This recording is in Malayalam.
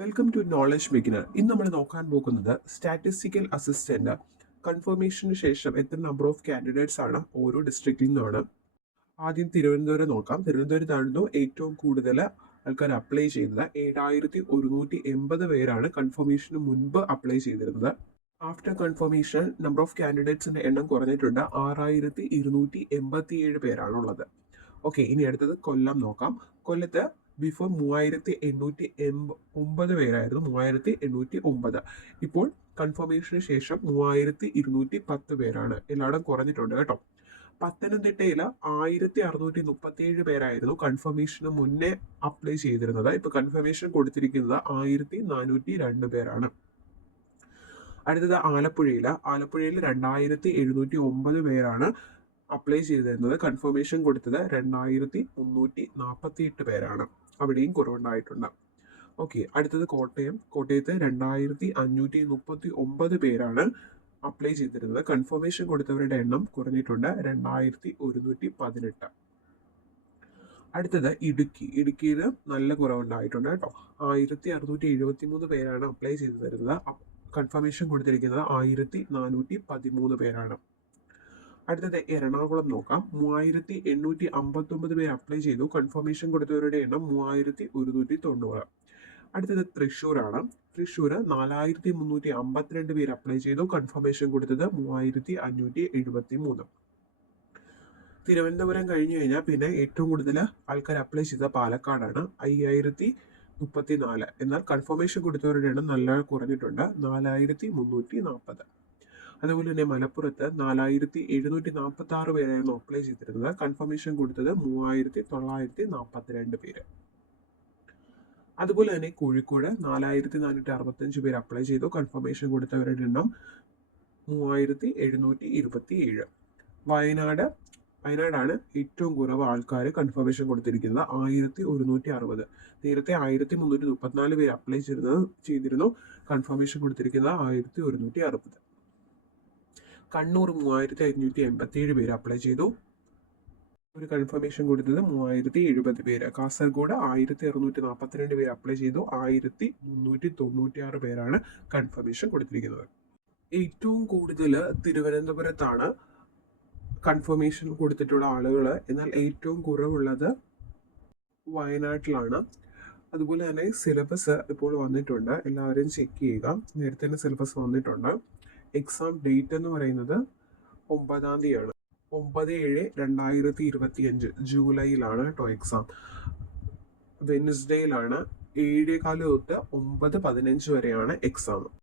Welcome to knowledge beginner. ഇന്ന് നമ്മൾ നോക്കാൻ പോകുന്നത് സ്റ്റാറ്റിസ്റ്റിക്കൽ അസിസ്റ്റന്റ് കൺഫർമേഷന് ശേഷം എത്ര നമ്പർ ഓഫ് കാൻഡിഡേറ്റ്സ് ആണ് ഓരോ ഡിസ്ട്രിക്റ്റിൽ നിന്നാണ്. ആദ്യം തിരുവനന്തപുരം നോക്കാം. തിരുവനന്തപുരത്തായിരുന്നു ഏറ്റവും കൂടുതൽ ആൾക്കാർ അപ്ലൈ ചെയ്തത്. 7180 പേരാണ് കൺഫർമേഷന് മുൻപ് അപ്ലൈ ചെയ്തിരുന്നത്. ആഫ്റ്റർ കൺഫർമേഷൻ നമ്പർ ഓഫ് കാൻഡിഡേറ്റ്സിന്റെ എണ്ണം കുറഞ്ഞിട്ടുണ്ട്. 6287 പേരാണുള്ളത്. ഓക്കെ, ഇനി അടുത്തത് കൊല്ലം നോക്കാം. കൊല്ലത്ത് ബിഫോർ 3809 പേരായിരുന്നു. 3809. ഇപ്പോൾ കൺഫർമേഷന് ശേഷം 3210 പേരാണ്. എല്ലായിടും കുറഞ്ഞിട്ടുണ്ട് കേട്ടോ. പത്തനംതിട്ടയിൽ 1637 പേരായിരുന്നു കൺഫർമേഷന് മുന്നേ അപ്ലൈ ചെയ്തിരുന്നത്. ഇപ്പൊ കൺഫർമേഷൻ കൊടുത്തിരിക്കുന്നത് 1402 പേരാണ്. അടുത്തത് ആലപ്പുഴയിൽ 2709 പേരാണ് അപ്ലൈ ചെയ്തിരുന്നത്. കൺഫർമേഷൻ കൊടുത്തത് 2348 പേരാണ്. അവിടെയും കുറവുണ്ടായിട്ടുണ്ട്. ഓക്കെ, അടുത്തത് കോട്ടയത്ത് 2539 പേരാണ് അപ്ലൈ ചെയ്തിരുന്നത്. കൺഫർമേഷൻ കൊടുത്തവരുടെ എണ്ണം കുറഞ്ഞിട്ടുണ്ട്, 2118. അടുത്തത് ഇടുക്കിയിൽ നല്ല കുറവുണ്ടായിട്ടുണ്ട് കേട്ടോ. 1673 പേരാണ് അപ്ലൈ ചെയ്തിരുന്നത്. കൺഫർമേഷൻ കൊടുത്തിരിക്കുന്നത് 1413 പേരാണ്. അടുത്തത് എറണാകുളം നോക്കാം. 3859 പേര് അപ്ലൈ ചെയ്തു. കൺഫർമേഷൻ കൊടുത്തവരുടെ എണ്ണം 3190. അടുത്തത് തൃശ്ശൂരാണ്. തൃശ്ശൂർ 4352 പേര് അപ്ലൈ ചെയ്തു. കൺഫർമേഷൻ കൊടുത്തത് 3573. തിരുവനന്തപുരം കഴിഞ്ഞു കഴിഞ്ഞാൽ പിന്നെ ഏറ്റവും കൂടുതൽ ആൾക്കാർ അപ്ലൈ ചെയ്ത പാലക്കാടാണ്. 5034. എന്നാൽ കൺഫർമേഷൻ കൊടുത്തവരുടെ എണ്ണം നല്ല കുറഞ്ഞിട്ടുണ്ട്, 4340. അതുപോലെ തന്നെ മലപ്പുറത്ത് 4746 പേരായിരുന്നു അപ്ലൈ ചെയ്തിരുന്നത്. കൺഫർമേഷൻ കൊടുത്തത് 3942 പേര്. അതുപോലെ തന്നെ കോഴിക്കോട് 4465 പേര് അപ്ലൈ ചെയ്തു. കൺഫർമേഷൻ കൊടുത്തവരുടെ എണ്ണം 3727. വയനാടാണ് ഏറ്റവും കുറവ് ആൾക്കാർ കൺഫർമേഷൻ കൊടുത്തിരിക്കുന്നത്, 1160. നേരത്തെ 1334 പേര് അപ്ലൈ ചെയ്തിരുന്നു. കൺഫർമേഷൻ കൊടുത്തിരിക്കുന്നത് 1160. കണ്ണൂർ 3587 പേര് അപ്ലൈ ചെയ്തു. ഒരു കൺഫർമേഷൻ കൊടുത്തത് 3070 പേര്. കാസർഗോഡ് 1642 പേര് അപ്ലൈ ചെയ്തു. 1396 പേരാണ് കൺഫർമേഷൻ കൊടുത്തിരിക്കുന്നത്. ഏറ്റവും കൂടുതൽ തിരുവനന്തപുരത്താണ് കൺഫർമേഷൻ കൊടുത്തിട്ടുള്ള ആളുകൾ. എന്നാൽ ഏറ്റവും കുറവുള്ളത് വയനാട്ടിലാണ്. അതുപോലെ തന്നെ സിലബസ് ഇപ്പോൾ വന്നിട്ടുണ്ട്, എല്ലാവരും ചെക്ക് ചെയ്യുക. നേരത്തെ തന്നെ സിലബസ് വന്നിട്ടുണ്ട്. എക്സാം ഡേറ്റ് എന്ന് പറയുന്നത് 9-ാം തീയതിയാണ്. 9/7/2025 ജൂലൈയിലാണ് കേട്ടോ എക്സാം. വെനസ്ഡേയിലാണ്. 7:15 തൊട്ട് 9:15 വരെയാണ് എക്സാം.